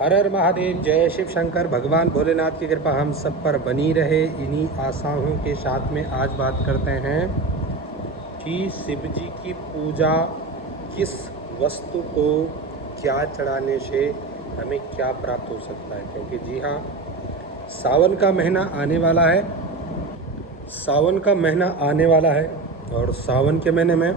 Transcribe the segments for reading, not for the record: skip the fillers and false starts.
हर हर महादेव। जय शिव शंकर। भगवान भोलेनाथ की कृपा हम सब पर बनी रहे। इन्हीं आशाओं के साथ में आज बात करते हैं कि शिव जी की पूजा किस वस्तु को क्या चढ़ाने से हमें क्या प्राप्त हो सकता है। क्योंकि जी हाँ, सावन का महीना आने वाला है। सावन का महीना आने वाला है और सावन के महीने में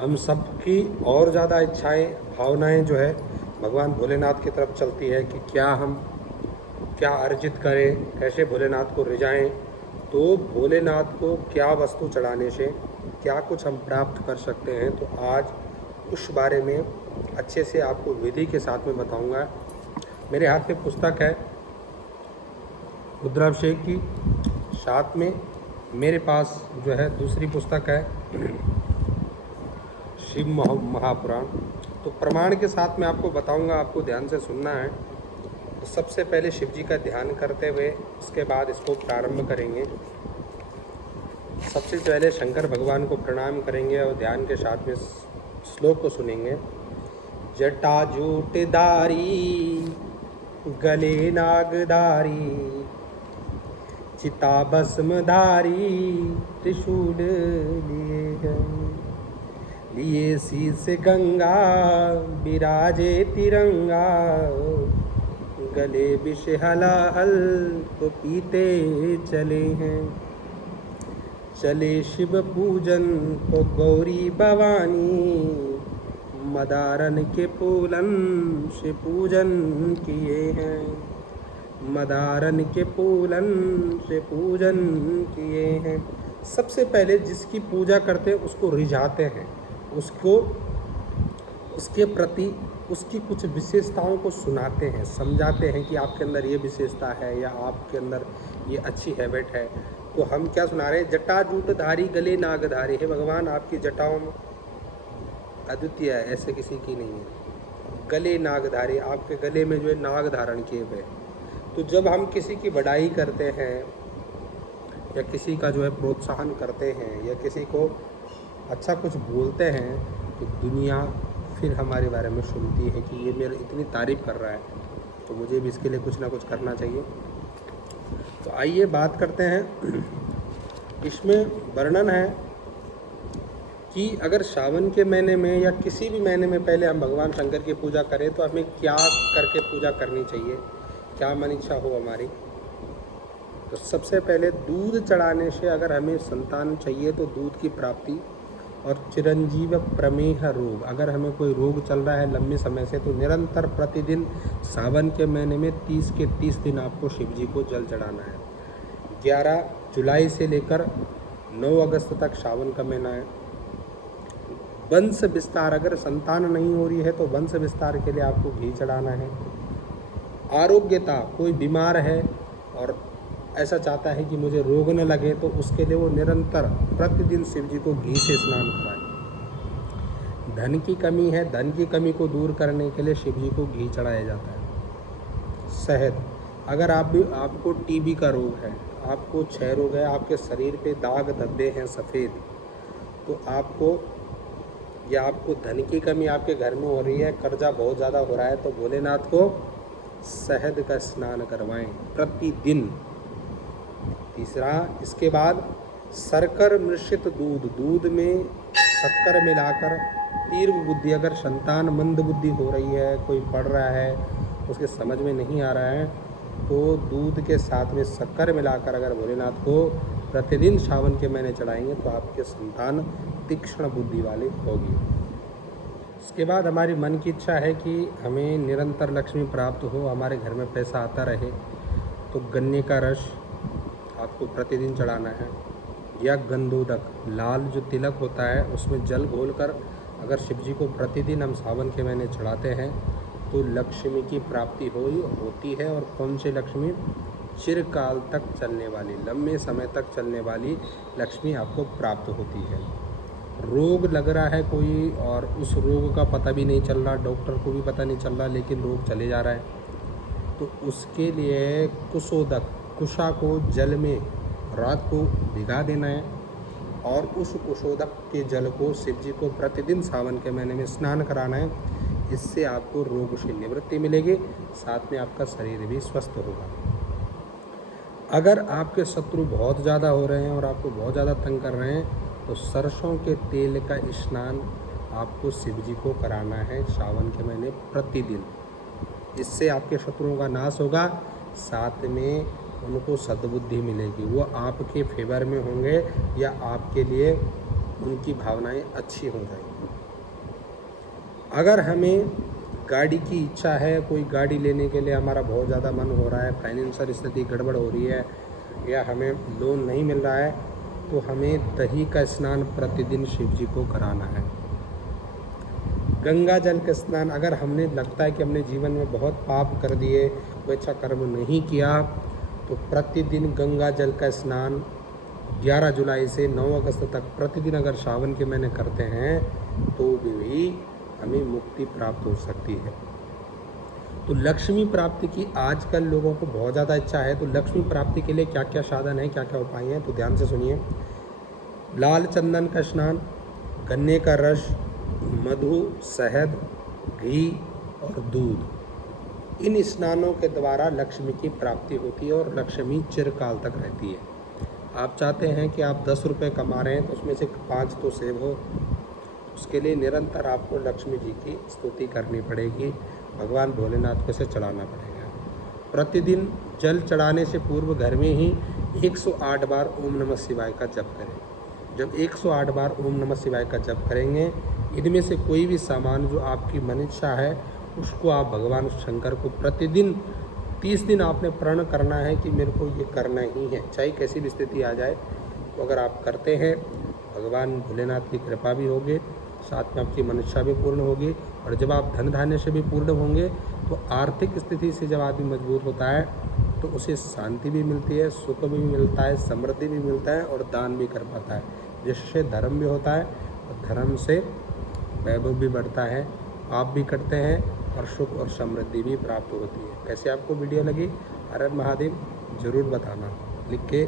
हम सबकी और ज़्यादा इच्छाएं, भावनाएं जो है भगवान भोलेनाथ की तरफ चलती है कि क्या अर्जित करें, कैसे भोलेनाथ को रिझाएं। तो भोलेनाथ को क्या वस्तु चढ़ाने से क्या कुछ हम प्राप्त कर सकते हैं, तो आज उस बारे में अच्छे से आपको विधि के साथ में बताऊंगा। मेरे हाथ में पुस्तक है रुद्राभिषेक की, साथ में मेरे पास जो है दूसरी पुस्तक है शिव महापुराण। तो प्रमाण के साथ मैं आपको बताऊंगा, आपको ध्यान से सुनना है। तो सबसे पहले शिव जी का ध्यान करते हुए उसके बाद इसको प्रारंभ करेंगे। सबसे पहले शंकर भगवान को प्रणाम करेंगे और ध्यान के साथ में श्लोक को सुनेंगे। जटाजूटधारी गले नागधारी चिता भस्मधारी त्रिशूल लिए शीर्ष गंगा विराजे तिरंगा गले विष हलाहल को पीते चले हैं। चले शिव पूजन को गौरी भवानी मदारन के पूलन से पूजन किए हैं। मदारन के पूलन से पूजन किए हैं। सबसे पहले जिसकी पूजा करते हैं उसको रिझाते हैं, उसको उसके प्रति उसकी कुछ विशेषताओं को सुनाते हैं, समझाते हैं कि आपके अंदर ये विशेषता है या आपके अंदर ये अच्छी हैबिट है। तो हम क्या सुना रहे हैं? जटाजूटधारी गले नागधारी है भगवान, आपकी जटाओं में अद्वितीय है, ऐसे किसी की नहीं है। गले नागधारी, आपके गले में जो है नाग धारण किए हुए। तो जब हम किसी की बड़ाई करते हैं या किसी का जो है प्रोत्साहन करते हैं या किसी को अच्छा कुछ बोलते हैं तो दुनिया फिर हमारे बारे में सुनती है कि ये मेरी इतनी तारीफ़ कर रहा है, तो मुझे भी इसके लिए कुछ ना कुछ करना चाहिए। तो आइए बात करते हैं। इसमें वर्णन है कि अगर सावन के महीने में या किसी भी महीने में पहले हम भगवान शंकर की पूजा करें तो हमें क्या करके पूजा करनी चाहिए, क्या मन इच्छा हो हमारी। तो सबसे पहले दूध चढ़ाने से अगर हमें संतान चाहिए तो दूध की प्राप्ति, और चिरंजीव प्रमेह रोग, अगर हमें कोई रोग चल रहा है लंबे समय से तो निरंतर प्रतिदिन सावन के महीने में 30 के 30 दिन आपको शिव जी को जल चढ़ाना है। 11 जुलाई से लेकर 9 अगस्त तक सावन का महीना है। वंश विस्तार, अगर संतान नहीं हो रही है तो वंश विस्तार के लिए आपको घी चढ़ाना है। आरोग्यता, कोई बीमार है और ऐसा चाहता है कि मुझे रोग न लगे तो उसके लिए वो निरंतर प्रतिदिन शिव जी को घी से स्नान कराए। धन की कमी है, धन की कमी को दूर करने के लिए शिव जी को घी चढ़ाया जाता है। शहद, अगर आपको टीबी का रोग है, आपको क्षय रोग है, आपके शरीर पे दाग धब्बे हैं सफ़ेद, तो आपको धन की कमी आपके घर में हो रही है, कर्जा बहुत ज़्यादा हो रहा है, तो भोलेनाथ को शहद का स्नान करवाएं प्रतिदिन। तीसरा, इसके बाद शर्कर मिश्रित दूध, दूध में शक्कर मिलाकर तीव्र बुद्धि, अगर संतान मंद बुद्धि हो रही है, कोई पढ़ रहा है उसके समझ में नहीं आ रहा है, तो दूध के साथ में शक्कर मिलाकर अगर भोलेनाथ को प्रतिदिन सावन के महीने चढ़ाएंगे तो आपके संतान तीक्ष्ण बुद्धि वाले होगी। इसके बाद हमारी मन की इच्छा है कि हमें निरंतर लक्ष्मी प्राप्त हो, हमारे घर में पैसा आता रहे, तो गन्ने का रस आपको प्रतिदिन चढ़ाना है, या गंधोदक, लाल जो तिलक होता है उसमें जल घोलकर अगर शिव जी को प्रतिदिन हम सावन के महीने चढ़ाते हैं तो लक्ष्मी की प्राप्ति होती है। और कौन सी लक्ष्मी? चिरकाल तक चलने वाली, लंबे समय तक चलने वाली लक्ष्मी आपको प्राप्त होती है। रोग लग रहा है कोई और उस रोग का पता भी नहीं चल रहा, डॉक्टर को भी पता नहीं चल रहा, लेकिन रोग चले जा रहा है, तो उसके लिए कुशोदक, कुशा को जल में रात को भिगा देना है और उस कुशोदक के जल को शिव जी को प्रतिदिन सावन के महीने में स्नान कराना है। इससे आपको रोग से निवृत्ति मिलेगी। साथ में आपका शरीर भी स्वस्थ होगा। अगर आपके शत्रु बहुत ज़्यादा हो रहे हैं और आपको बहुत ज़्यादा तंग कर रहे हैं, तो सरसों के तेल का स्नान आपको शिव जी को कराना है सावन के महीने प्रतिदिन। इससे आपके शत्रुओं का नाश होगा, साथ में उनको सद्बुद्धि मिलेगी, वो आपके फेवर में होंगे या आपके लिए उनकी भावनाएं अच्छी हो जाएंगी। अगर हमें गाड़ी की इच्छा है, कोई गाड़ी लेने के लिए हमारा बहुत ज़्यादा मन हो रहा है, फाइनेंशियल स्थिति गड़बड़ हो रही है या हमें लोन नहीं मिल रहा है, तो हमें दही का स्नान प्रतिदिन शिव जी को कराना है। गंगा जल का स्नान, अगर हमने लगता है कि हमने जीवन में बहुत पाप कर दिए, कोई अच्छा कर्म नहीं किया, तो प्रतिदिन गंगा जल का स्नान 11 जुलाई से 9 अगस्त तक प्रतिदिन अगर सावन के महीने करते हैं तो भी हमें मुक्ति प्राप्त हो सकती है। तो लक्ष्मी प्राप्ति की आजकल लोगों को बहुत ज़्यादा इच्छा है, तो लक्ष्मी प्राप्ति के लिए क्या क्या साधन है, क्या क्या उपाय हैं, तो ध्यान से सुनिए। लाल चंदन का स्नान, गन्ने का रस, मधु, शहद, घी और दूध, इन स्नानों के द्वारा लक्ष्मी की प्राप्ति होती है और लक्ष्मी चिरकाल तक रहती है। आप चाहते हैं कि आप 10 रुपये कमा रहे हैं तो उसमें से 5 तो सेव हो, उसके लिए निरंतर आपको लक्ष्मी जी की स्तुति करनी पड़ेगी, भगवान भोलेनाथ को इसे चढ़ाना पड़ेगा। प्रतिदिन जल चढ़ाने से पूर्व घर में ही 108 बार ओम नमः शिवाय का जप करें। जब 108 बार ओम नमः शिवाय का जप करेंगे, इनमें से कोई भी सामान जो आपकी मन इच्छा है उसको आप भगवान शंकर को प्रतिदिन 30 दिन आपने प्रण करना है कि मेरे को ये करना ही है, चाहे कैसी भी स्थिति आ जाए। तो अगर आप करते हैं, भगवान भोलेनाथ की कृपा भी होगी, साथ में आपकी मनसा भी पूर्ण होगी, और जब आप धन धान्य से भी पूर्ण होंगे तो आर्थिक स्थिति से जब आदमी मजबूत होता है तो उसे शांति भी मिलती है, सुख भी मिलता है, समृद्धि भी मिलता है और दान भी कर पाता है, जिससे धर्म भी होता है और धर्म से वैभव भी बढ़ता है, आप भी करते हैं और सुख और समृद्धि भी प्राप्त होती है। कैसे आपको वीडियो लगी, हर हर महादेव ज़रूर बताना, लिख के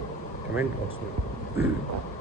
कमेंट बॉक्स में।